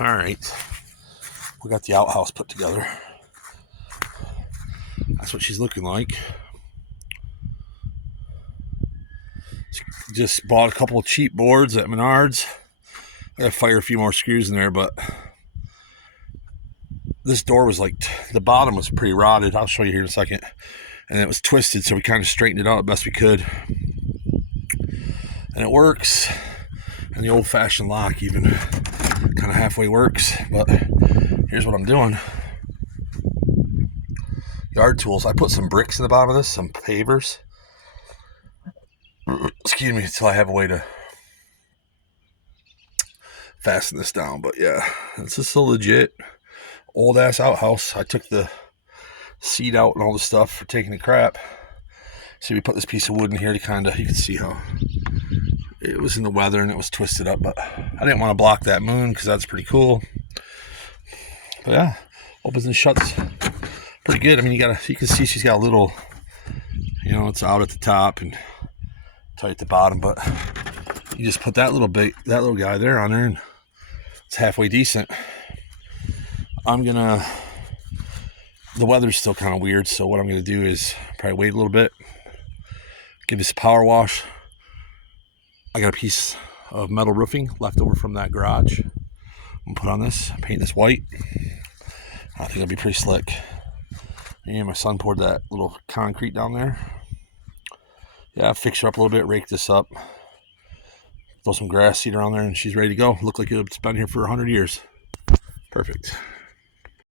All right, we got the outhouse put together. That's what she's looking like. Just bought a couple of cheap boards at Menards. I gotta fire a few more screws in there, but this door was like, the bottom was pretty rotted. I'll show you here in a second. And it was twisted, so we kind of straightened it out the best we could. And it works. And the old-fashioned lock even kind of halfway works. But here's what I'm doing. Yard tools. I put some bricks in the bottom of this, some pavers. Excuse me, until I have a way to fasten this down. But yeah, this is a legit old-ass outhouse. I took the seat out and all the stuff for taking a crap. See, we put this piece of wood in here to kind of, you can see how it was in the weather and it was twisted up, but I didn't want to block that moon because that's pretty cool. But yeah, opens and shuts pretty good. I mean, you can see she's got a little, it's out at the top and tight at the bottom, but you just put that little guy there on there and it's halfway decent. The weather's still kind of weird, so what I'm going to do is probably wait a little bit, give this a power wash. I got a piece of metal roofing left over from that garage. I'm going to put on this, paint this white. I think it'll be pretty slick. And my son poured that little concrete down there. Yeah, fix her up a little bit, rake this up, throw some grass seed around there, and she's ready to go. Look like it's been here for 100 years. Perfect.